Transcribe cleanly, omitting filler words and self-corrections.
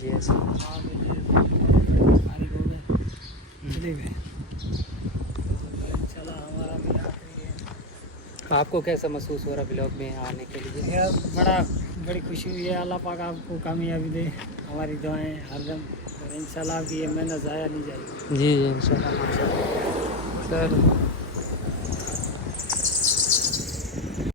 जी ऐसा पानी हो गए चले गए। चला हमारा भी आखिरी है। आपको कैसा महसूस हो रहा ब्लॉग में आने के लिए? मेरा बड़ी खुशी हुई है। अल्लाह पाक आपको कामयाबी दे, हमारी दुआएं हरदम, और इंशाल्लाह आपकी ये मेहनत ज़ाया नहीं जाएगी। जी इंशाल्लाह माशाल्लाह। सर